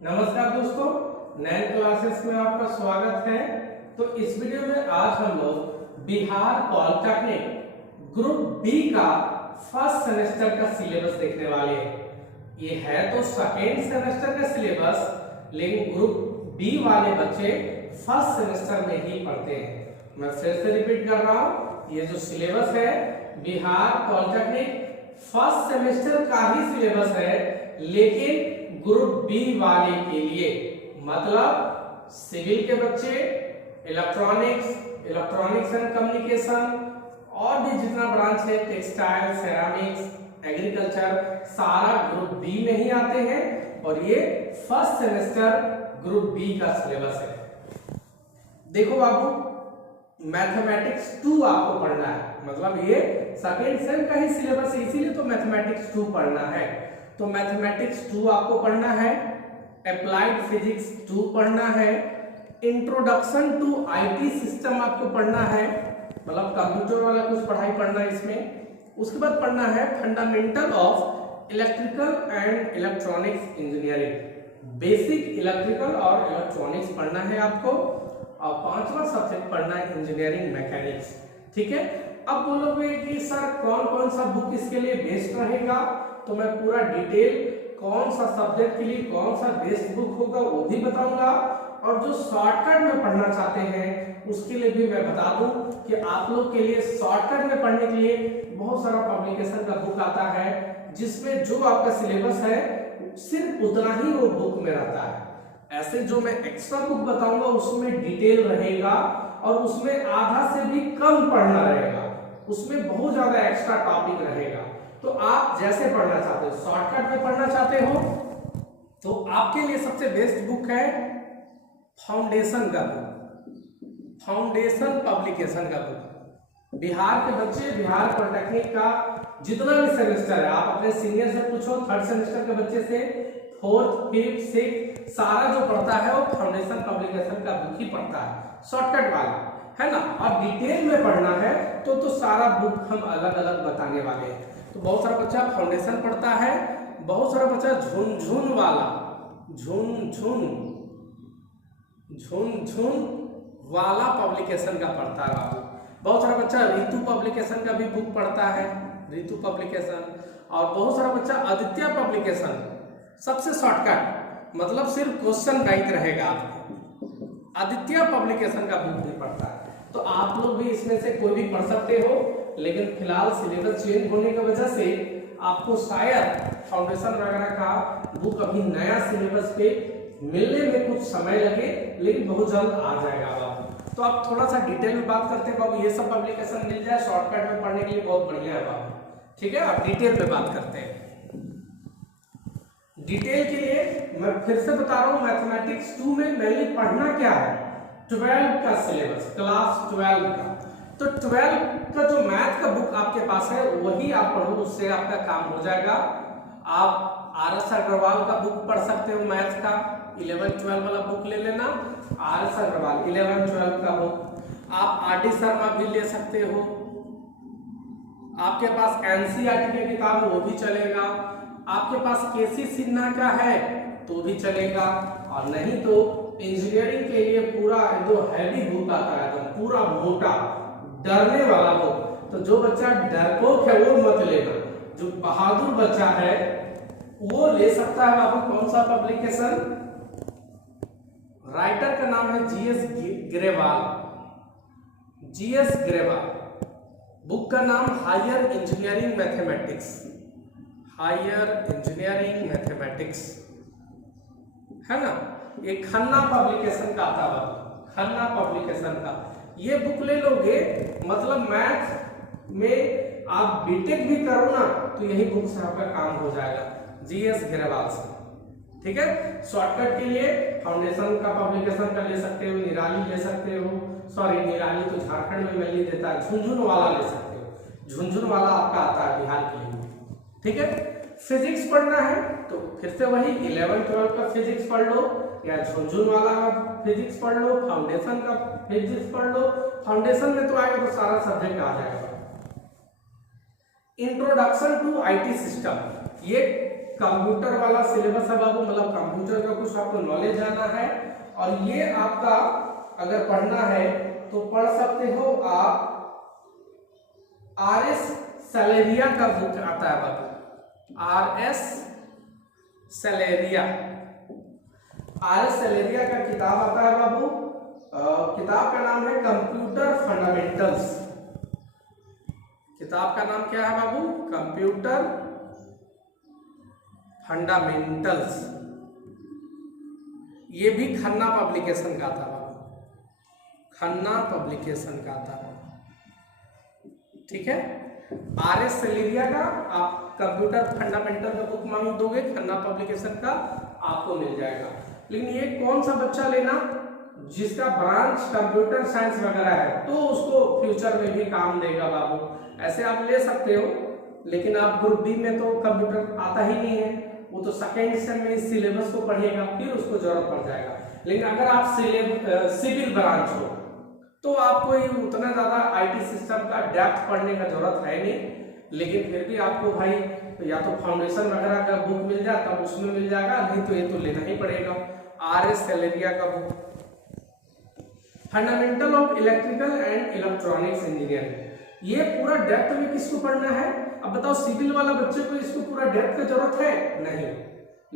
नमस्कार दोस्तों, नए क्लासेस में आपका स्वागत है। तो इस वीडियो में आज हम लोग बिहार पॉलिटेक्निक ग्रुप बी का फर्स्ट सेमेस्टर का सिलेबस देखने वाले हैं। ये है तो सेकेंड सेमेस्टर का सिलेबस, लेकिन ग्रुप बी वाले बच्चे फर्स्ट सेमेस्टर में ही पढ़ते हैं। मैं फिर से रिपीट कर रहा हूँ, ये जो सिलेबस है बिहार पॉलिटेक्निक फर्स्ट सेमेस्टर का ही सिलेबस है, लेकिन ग्रुप बी वाले के लिए मतलब सिविल के बच्चे, इलेक्ट्रॉनिक्स एंड कम्युनिकेशन और भी जितना ब्रांच है, टेक्सटाइल, सेरामिक्स, एग्रीकल्चर, सारा ग्रुप बी में ही आते हैं और ये फर्स्ट सेमेस्टर ग्रुप बी का सिलेबस है। देखो बाबू, मैथमेटिक्स 2 आपको पढ़ना है, मतलब ये सेकेंड सेम का ही सिलेबस है, इसीलिए तो मैथमेटिक्स 2 पढ़ना है। तो मैथमेटिक्स 2 आपको पढ़ना है, अप्लाइड फिजिक्स 2 पढ़ना है, इंट्रोडक्शन टू आईटी सिस्टम आपको पढ़ना है, मतलब कंप्यूटर वाला कुछ पढ़ाई पढ़ना है इसमें। उसके बाद पढ़ना है fundamental of electrical and electronics engineering, basic electrical और इलेक्ट्रॉनिक्स पढ़ना है आपको, और 5वां सब्जेक्ट पढ़ना है इंजीनियरिंग मैकेनिक्स। ठीक है, अब बोलोगे कि सर कौन कौन सा बुक इसके लिए बेस्ट रहेगा, तो मैं पूरा डिटेल कौन सा सब्जेक्ट के लिए कौन सा बेस्ट बुक होगा वो भी बताऊंगा, और जो शॉर्टकट में पढ़ना चाहते हैं उसके लिए भी मैं बता दूं कि आप लोग के लिए शॉर्टकट में पढ़ने के लिए बहुत सारा पब्लिकेशन का बुक आता है, जिसमें जो आपका सिलेबस है सिर्फ उतना ही वो बुक में रहता है। ऐसे जो मैं एक्स्ट्रा बुक बताऊंगा उसमें डिटेल रहेगा और उसमें आधा से भी कम पढ़ना रहेगा, उसमें बहुत ज्यादा एक्स्ट्रा टॉपिक रहेगा। तो आप जैसे पढ़ना चाहते हो, शॉर्टकट में पढ़ना चाहते हो, तो आपके लिए सबसे बेस्ट बुक है फाउंडेशन का बुक, फाउंडेशन पब्लिकेशन का बुक। बिहार के बच्चे, बिहार पॉलिटेक्निक का जितना भी सेमेस्टर है, आप अपने सीनियर से पूछो, थर्ड सेमेस्टर के बच्चे से, फोर्थ, फिफ्थ, सिक्स, सारा जो पढ़ता है वो फाउंडेशन पब्लिकेशन का बुक ही पढ़ता है, शॉर्टकट वाला, है ना। और डिटेल में पढ़ना है तो सारा बुक हम अलग अलग बताने वाले हैं। तो बहुत सारा बच्चा फाउंडेशन पढ़ता है, बहुत सारा बच्चा झुनझुन वाला, झुनझुन वाला पब्लिकेशन का पढ़ता है। बहुत सारा बच्चा ऋतु पब्लिकेशन का भी बुक पढ़ता है, ऋतु पब्लिकेशन, और बहुत सारा बच्चा आदित्य पब्लिकेशन, सबसे शॉर्टकट, मतलब सिर्फ क्वेश्चन बैंक रहेगा आपको, आदित्य पब्लिकेशन का बुक भी पढ़ता है। तो आप लोग भी इसमें से कोई भी पढ़ सकते हो, लेकिन फिलहाल सिलेबस चेंज होने की वजह से आपको शायद फाउंडेशन वगैरह का बुक अभी नया सिलेबस पे मिलने में कुछ समय लगे, लेकिन बहुत जल्द आ जाएगा बाबू। तो आप थोड़ा सा डिटेल में बात करते हैं बाबू, ये सब पब्लिकेशन मिल जाए शॉर्टकट में पढ़ने के लिए बहुत बढ़िया है बाबू। ठीक है, आप डिटेल में बात करते हैं। डिटेल के लिए मैं फिर से बता रहा हूँ, मैथमेटिक्स 2 में मेनली पढ़ना क्या है, 12 का सिलेबस, क्लास 12 का। तो 12 का जो मैथ का बुक आपके पास है वही आप पढ़ो, उससे आपका काम हो जाएगा। आप RS अग्रवाल का बुक पढ़ सकते हो मैथ का, 11-12 वाला बुक ले लेना, RS अग्रवाल 11-12 का बुक। आप RD शर्मा भी ले सकते हो, आपके पास NCERT की किताब वो भी चलेगा, आपके पास KC सिन्हा का है तो भी चलेगा, और नहीं तो इंजीनियरिंग के लिए पूरा जो हैवी बुक आता है, तो पूरा मोटा डरने वाला बुक। तो जो बच्चा डरपोक है वो मत लेना, जो बहादुर बच्चा है वो ले सकता है बाबू। कौन सा पब्लिकेशन, राइटर का नाम है GS Grewal, GS Grewal, book का नाम higher engineering mathematics, higher engineering mathematics, है ना। ये खन्ना पब्लिकेशन का आता है, खन्ना पब्लिकेशन का। ये बुक ले लोगे, मतलब मैथ में आप बीटेक भी करो ना, तो यही बुक से आपका काम हो जाएगा, GS ग्रेवाल से। ठीक है, शॉर्टकट के लिए फाउंडेशन का पब्लिकेशन का ले सकते हो, निराली ले सकते हो, सॉरी निराली तो झारखंड में मिल देता है, झुनझुन वाला ले सकते हो, झुनझुन वाला आपका आता है बिहार के लिए। ठीक है, फिजिक्स पढ़ना है तो फिर से वही 11-12 का फिजिक्स पढ़ लो, या झुनझुन वाला का फिजिक्स पढ़ लो, फाउंडेशन का फिजिक्स पढ़ लो। फाउंडेशन में तो आएगा तो सारा सब्जेक्ट आ जाएगा। इंट्रोडक्शन टू आईटी सिस्टम, ये कंप्यूटर वाला सिलेबस है बाबू, मतलब कंप्यूटर का कुछ आपको नॉलेज जाना है। और ये आपका अगर पढ़ना है तो पढ़ सकते हो आप, RS सलेरिया का बुक आता है बाबू, RS सलेरिया, RS सलेरिया का किताब आता है बाबू। किताब का नाम है कंप्यूटर फंडामेंटल्स। किताब का नाम क्या है बाबू? Computer fundamentals. ये भी खन्ना पब्लिकेशन का था बाबू, खन्ना पब्लिकेशन का था, ठीक है। RS सलेरिया का आप कंप्यूटर फंडामेंटल का बुक मांग दोगे, खन्ना पब्लिकेशन का आपको मिल जाएगा। लेकिन ये कौन सा बच्चा लेना जिसका ब्रांच कंप्यूटर साइंस वगैरह है, तो उसको फ्यूचर में भी काम देगा बाबू। ऐसे आप ले सकते हो, लेकिन आप ग्रुप बी में तो कंप्यूटर आता ही नहीं है, वो तो सेकेंड सेम में इस सिलेबस को पढ़ेगा, फिर उसको जरूरत पड़ जाएगा। लेकिन अगर आप सिविल ब्रांच हो तो आपको उतना ज्यादा IT सिस्टम का डेप्थ पढ़ने का जरूरत है नहीं, लेकिन फिर भी आपको भाई या तो फाउंडेशन वगैरह का बुक मिल जाए तब उसमें मिल जाएगा, नहीं तो ये तो लेना ही पड़ेगा, RS सलेरिया का book. Fundamental of electrical and electronics engineering, ये पूरा डेप्थ में किसको पढ़ना है? अब बताओ, सिविल वाला बच्चे को इसको पूरा डेप्थ का जरूरत है नहीं,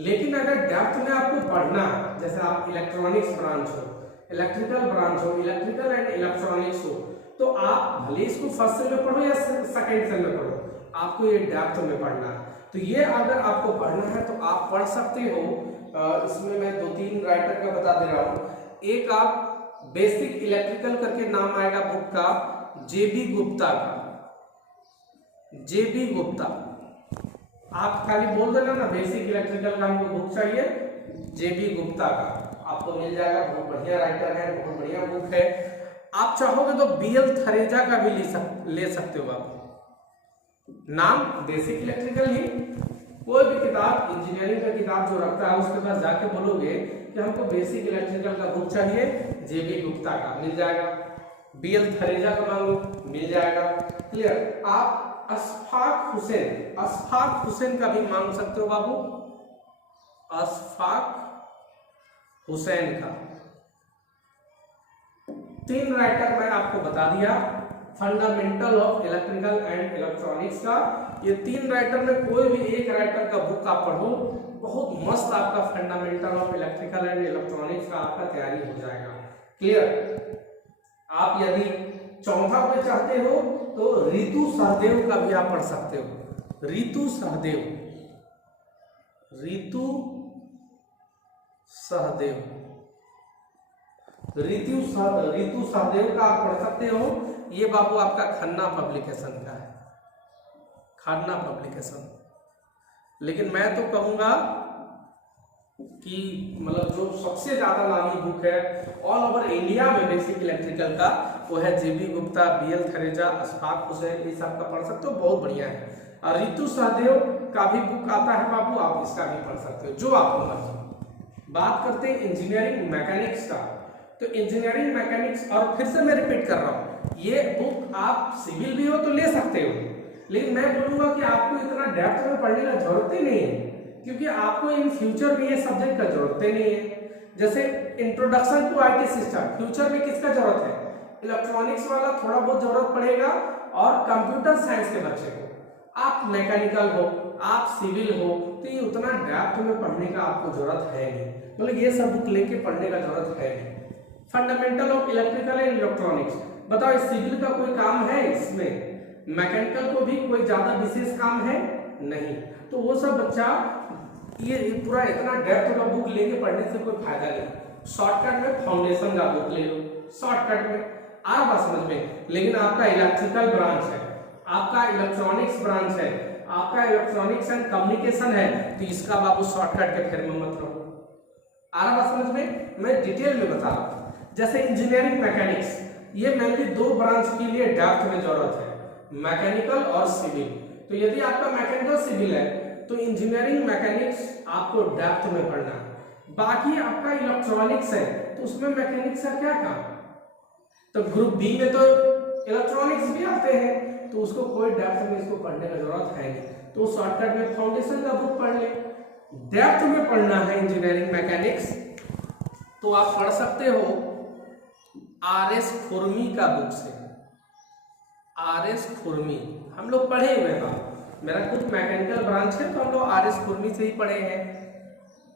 लेकिन अगर डेप्थ में आपको पढ़ना है, जैसे आप इलेक्ट्रॉनिक्स ब्रांच हो, इलेक्ट्रिकल ब्रांच हो, इलेक्ट्रिकल एंड इलेक्ट्रॉनिक्स हो, तो आप भले इसको फर्स्ट सेम में पढ़ो या सेकेंड सेम में पढ़ो, आपको ये डेप्थ में पढ़ना है। तो ये अगर आपको पढ़ना है तो आप पढ़ सकते हो। इसमें मैं 2-3 राइटर का बता दे रहा हूँ। एक आप बेसिक इलेक्ट्रिकल करके नाम आएगा बुक का, JB गुप्ता का, JB गुप्ता। आप खाली बोल देना ना बेसिक इलेक्ट्रिकल का हमको बुक चाहिए, JB गुप्ता का आपको मिल जाएगा। बहुत बढ़िया राइटर है, बहुत बढ़िया बुक है। आप चाहोगे तो BL थरेजा का भी ले सकते हो आप, नाम बेसिक इलेक्ट्रिकल ही। कोई भी किताब इंजीनियरिंग का किताब जो रखता है उसके पास जाके बोलोगे कि हमको बेसिक इलेक्ट्रिकल का बुक चाहिए, JB गुप्ता का मिल जाएगा। BL थरेजा का मांगो, मिल जाएगा। क्लियर। आप अशफाक हुसैन का भी मांग सकते हो बाबू, अशफाक हुसैन का। 3 राइटर मैं आपको बता दिया, fundamental of electrical and electronics का। ये 3 राइटर में कोई भी एक राइटर का बुक आप पढ़ो, बहुत मस्त आपका fundamental of electrical and electronics का आपका तैयारी हो जाएगा। क्लियर। आप यदि चौथा पे चाहते हो तो रितु सहदेव का भी आप पढ़ सकते हो, रितु सहदेव, रितु सहदेव, रितु सहदेव का आप पढ़ सकते हो। ये बाबू आपका खन्ना पब्लिकेशन का है, खन्ना पब्लिकेशन। लेकिन मैं तो कहूंगा कि मतलब जो सबसे ज्यादा नामी बुक है ऑल ओवर इंडिया में बेसिक इलेक्ट्रिकल का, वो है JB गुप्ता, BL थरेजा, अशफाक हुसैन, ये सब का पढ़ सकते हो, बहुत बढ़िया है। और रितु सहदेव का भी बुक आता है बाबू, आप इसका भी पढ़ सकते हो, जो आपको मर्जी। बात करते हैं इंजीनियरिंग मैकेनिक्स का, तो इंजीनियरिंग मैकेनिक्स, और फिर से मैं रिपीट कर रहा हूँ, ये बुक आप सिविल भी हो तो ले सकते हो, लेकिन मैं बोलूंगा कि आपको इतना डेप्थ में पढ़ने का जरूरत ही नहीं है, क्योंकि आपको इन फ्यूचर में ये सब्जेक्ट का जरूरत ही नहीं है। जैसे introduction to IT system, future में किसका जरूरत है? इलेक्ट्रॉनिक्स वाला थोड़ा बहुत जरूरत पड़ेगा, और कंप्यूटर साइंस के बच्चे को, आप मैकेनिकल हो, आप सिविल हो, तो ये उतना डेप्थ में पढ़ने का आपको जरूरत है नहीं, मतलब ये सब बुक लेके पढ़ने का जरूरत है नहीं। Fundamental of electrical and electronics, बताओ इस सिविल का कोई काम है इसमें? मैकेनिकल को भी कोई ज्यादा विशेष काम है नहीं, तो वो सब बच्चा ये पूरा इतना डेप्थ का बुक लेके पढ़ने से कोई फायदा नहीं। शॉर्टकट में फाउंडेशन का बुक ले लो, शॉर्टकट में आ रहा समझ में। लेकिन आपका इलेक्ट्रिकल ब्रांच है, आपका इलेक्ट्रॉनिक्स ब्रांच है, आपका इलेक्ट्रॉनिक्स एंड कम्युनिकेशन है, तो इसका बाबू शॉर्टकट के फेर में मत रहो। आ रहा समझ में? मैं डिटेल में बता रहा हूँ। जैसे इंजीनियरिंग मैकेनिक्स, ये मेनली 2 ब्रांच के लिए डेप्थ में जरूरत है, मैकेनिकल और सिविल। तो यदि आपका मैकेनिकल सिविल है तो इंजीनियरिंग मैकेनिक्स आपको डेप्थ में पढ़ना है। बाकी आपका इलेक्ट्रॉनिक्स है तो उसमें मैकेनिक्स का क्या काम? तो ग्रुप बी में तो इलेक्ट्रॉनिक्स भी आते हैं, तो उसको कोई डेप्थ में इसको पढ़ने का जरूरत है नहीं, तो शॉर्टकट में फाउंडेशन का बुक पढ़ ले। डेप्थ में पढ़ना है इंजीनियरिंग मैकेनिक्स तो आप पढ़ सकते हो आर.एस. खुरमी का बुक से। आर.एस. खुरमी हम लोग पढ़े हुए हैं, मेरा खुद मैकेनिकल ब्रांच है तो हम लोग आर.एस. खुरमी से ही पढ़े हैं।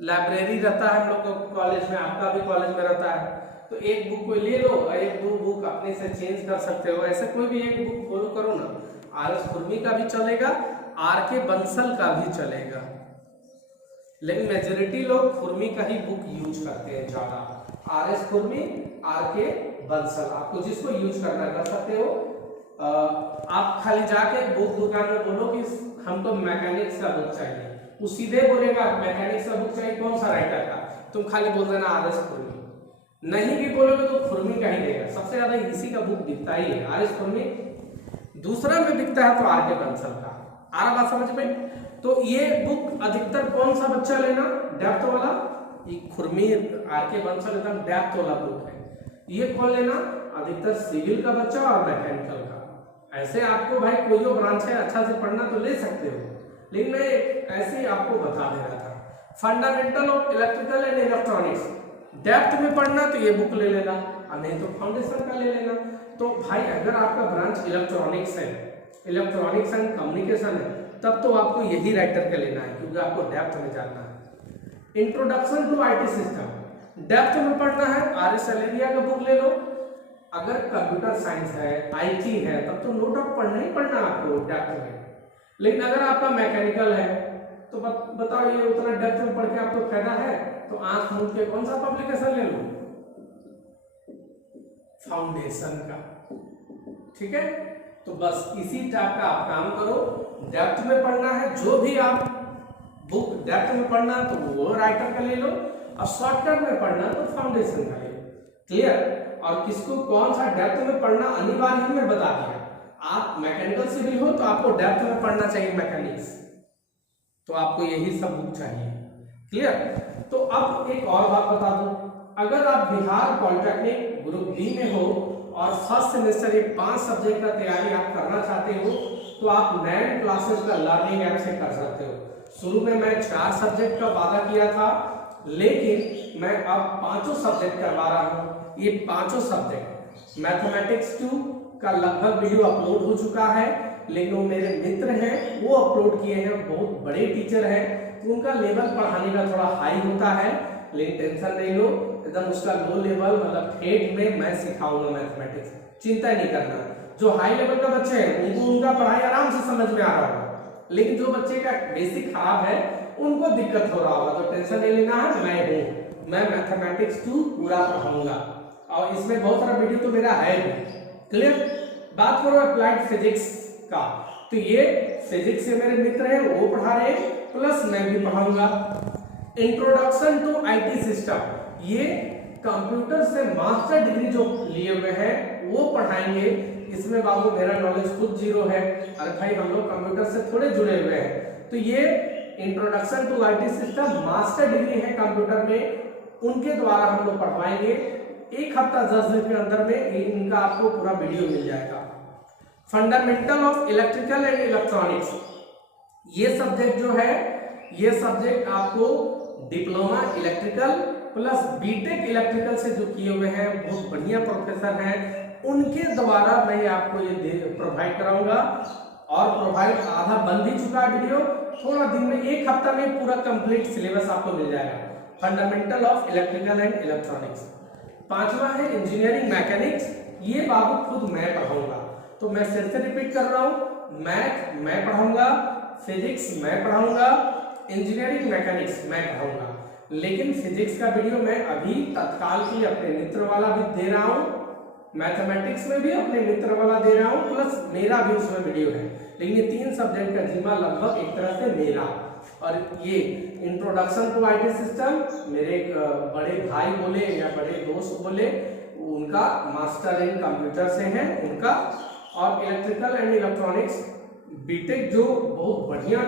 लाइब्रेरी रहता है हम लोग को कॉलेज में, आपका भी कॉलेज में रहता है, तो एक बुक को ले लो और एक दो बुक अपने से चेंज कर सकते हो, ऐसे कोई भी एक बुक फॉलो करो ना। आर.एस. खुरमी का भी चलेगा, आर.के. बंसल का भी चलेगा, लेकिन मेजोरिटी लोग खुरमी का ही बुक यूज करते हैं ज्यादा। आर.एस. खुरमी, आर.के. बंसल, आपको जिसको यूज करना कर सकते हो। आप खाली जाके बुक दुकान में बोलो कि हमको मैकेनिक्स का बुक चाहिए, वो सीधे बोलेगा मैकेनिक्स का बुक चाहिए, कौन सा राइटर का, तुम खाली बोल देना आर.एस. खुरमी। नहीं भी बोलोगे तो खुरमी का ही देगा, सबसे ज्यादा इसी का बुक बिकता ही है, आर.एस. खुरमी। दूसरा में बिकता है तो आर.के. बंसल का। आ रहा बात समझ में? तो ये बुक अधिकतर कौन सा बच्चा लेना, डेप्थ वाला, ये खुरमी आर.के. बंसल एकदम डेप्थ वाला बुक है, ये कौन लेना, अधिकतर सिविल का बच्चा और मैकेनिकल का। ऐसे आपको भाई कोई ब्रांच है अच्छा से पढ़ना तो ले सकते हो, लेकिन मैं ऐसे ही आपको बता दे रहा था। Fundamental of electrical and electronics depth में पढ़ना तो ये बुक ले लेना, और नहीं तो फाउंडेशन का ले लेना। तो भाई अगर आपका ब्रांच इलेक्ट्रॉनिक्स है, इलेक्ट्रॉनिक्स एंड कम्युनिकेशन है, तब तो आपको यही राइटर का लेना है, क्योंकि आपको डेप्थ में जाना है। Introduction to IT system depth में पढ़ना है, आर.एस. सलेरिया का बुक ले लो। अगर कंप्यूटर साइंस है, आईटी है, तब तो नो डाउट पढ़ना ही पढ़ना आपको डेप्थ में। लेकिन अगर आपका मैकेनिकल है तो बताओ ये उतना डेप्थ में पढ़ के आपको फायदा है? तो आंख मूंद के कौन सा पब्लिकेशन ले लो, फाउंडेशन का, ठीक है। तो बस इसी टाइप का आप काम करो, डेप्थ में पढ़ना है, जो भी आप बुक डेप्थ में पढ़ना तो वो राइटर का ले लो, और शॉर्टकट में पढ़ना तो फाउंडेशन का ले लो। क्लियर? और किसको कौन सा डेप्थ में पढ़ना अनिवार्य मैं बता दिया। आप मैकेनिकल सिविल हो तो आपको डेप्थ में पढ़ना चाहिए मैकेनिक्स, तो आपको यही सब बुक चाहिए। क्लियर? तो अब एक और बात बता दूं, अगर आप बिहार पॉलिटेक्निक ग्रुप बी में हो और फर्स्ट सेमेस्टर ये 5 सब्जेक्ट का तैयारी आप करना चाहते हो, तो आप नैन क्लासेस का लर्निंग ऐप से कर सकते हो। शुरू में मैं 4 सब्जेक्ट का वादा किया था, लेकिन मैं अब 5 सब्जेक्ट करवा रहा हूँ। ये 5 सब्जेक्ट मैथमेटिक्स 2 का लगभग वीडियो अपलोड हो चुका है, लेकिन वो मेरे मित्र हैं वो अपलोड किए हैं, बहुत बड़े टीचर हैं, तो उनका लेवल पढ़ाने का थोड़ा हाई होता है, लेकिन टेंशन नहीं लो, एकदम उसका लो लेवल मतलब हेड में मैं सिखाऊंगा मैथमेटिक्स, चिंता नहीं करना। जो हाई लेवल का बच्चे हैं उनको उनका पढ़ाई आराम से समझ में आ रहा होगा, लेकिन जो बच्चे का बेसिक खराब है उनको दिक्कत हो रहा होगा, तो टेंशन नहीं लेना है। मैं मैथमेटिक्स 2 पूरा पढ़ाऊंगा और इसमें बहुत सारा वीडियो तो मेरा है भी। क्लियर? बात करो अप्लाइड फिजिक्स का, तो ये फिजिक्स से मेरे मित्र हैं वो पढ़ा रहे हैं, प्लस मैं भी पढ़ाऊंगा। इंट्रोडक्शन टू आईटी सिस्टम, ये कंप्यूटर से मास्टर डिग्री जो लिए हुए हैं वो पढ़ाएंगे। इसमें बाबू मेरा नॉलेज खुद जीरो है, अरे भाई हम लोग कंप्यूटर से थोड़े जुड़े हुए हैं, तो ये introduction to IT system master degree है कंप्यूटर में, उनके द्वारा हम लोग पढ़वाएंगे। 1 हफ्ता 10 दिन के अंदर में इनका आपको पूरा वीडियो मिल जाएगा। Fundamental of electrical and electronics, ये सब्जेक्ट जो है, ये सब्जेक्ट आपको diploma electrical plus BTech electrical से जो किए हुए हैं, बहुत बढ़िया प्रोफेसर हैं, उनके द्वारा मैं आपको ये प्रोवाइड कराऊंगा। और प्रोवाइड आधा बन भी चुका है वीडियो, थोड़ा दिन में 1 हफ्ता में पूरा कंप्लीट सिलेबस आपको मिल जाएगा। Fundamental of electrical and electronics. 5वां है इंजीनियरिंग मैकेनिक्स, ये बाबू खुद मैं पढ़ाऊंगा, तो मैं फिर से रिपीट कर रहा हूँ, मैथ मैं पढ़ाऊंगा, फिजिक्स मैं पढ़ाऊंगा, इंजीनियरिंग मैकेनिक्स मैं पढ़ाऊंगा। लेकिन फिजिक्स का वीडियो मैं अभी तत्काल के लिए अपने मित्र वाला भी दे रहा हूँ, मैथमेटिक्स में भी अपने मित्र वाला दे रहा हूँ, प्लस मेरा भी उसमें वीडियो है। लेकिन ये 3 सब्जेक्ट का जिम्मा लगभग एक तरह से मेरा। और ये इंट्रोडक्शन टू आईटी सिस्टम मेरे बड़े भाई बोले या बड़े दोस्त बोले, उनका मास्टर इन कंप्यूटर से है उनका। और इलेक्ट्रिकल एंड इलेक्ट्रॉनिक्स बीटेक जो बहुत बढ़िया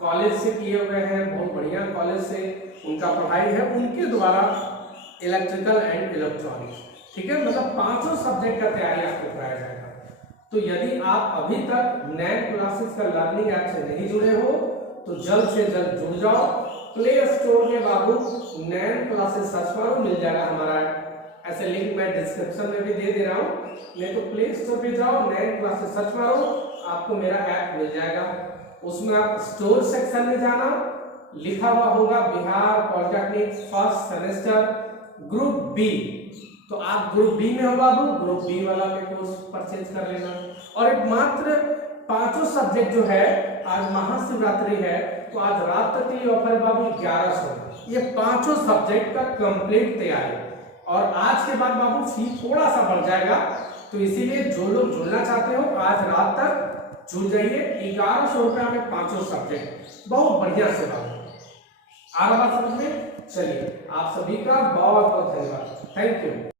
कॉलेज से किए हुए हैं, बहुत बढ़िया कॉलेज से उनका पढ़ाई है, उनके द्वारा इलेक्ट्रिकल एंड इलेक्ट्रॉनिक्स, ठीक है। मतलब 5 सब्जेक्ट का तैयारी आपको कराया जाएगा। तो यदि आप अभी तक नैन क्लासेस का लर्निंग ऐप से नहीं जुड़े हो, तो जल्द से जल्द जुड़ जाओ। प्ले स्टोर में बाबू नैन क्लासेस सर्च मारो, मिल जाएगा हमारा। ऐसे लिंक मैं डिस्क्रिप्शन में भी दे रहा हूँ, नहीं तो प्ले स्टोर पे जाओ, नैन क्लासेस सर्च मारो, आपको मेरा ऐप मिल जाएगा। उसमें आप स्टोर सेक्शन में जाना, लिखा हुआ होगा Bihar polytechnic first semester group B, तो आप ग्रुप बी में हो बाबू, ग्रुप बी वाला में कोर्स परचेज कर लेना। और एक मात्र 5 सब्जेक्ट जो है, आज महाशिवरात्रि है तो आज रात तक के लिए ऑफर है बाबू 1100, ये 5 सब्जेक्ट का कंप्लीट तैयारी। और आज के बाद बाबू फी थोड़ा सा बढ़ जाएगा, तो इसीलिए जो लोग जुड़ना चाहते हो आज रात तक जुड़ जाइए। 1100 रुपया में 5 सब्जेक्ट, बहुत बढ़िया से बाबू। आ रहा बात समझ में? चलिए आप सभी का बहुत बहुत धन्यवाद, थैंक यू।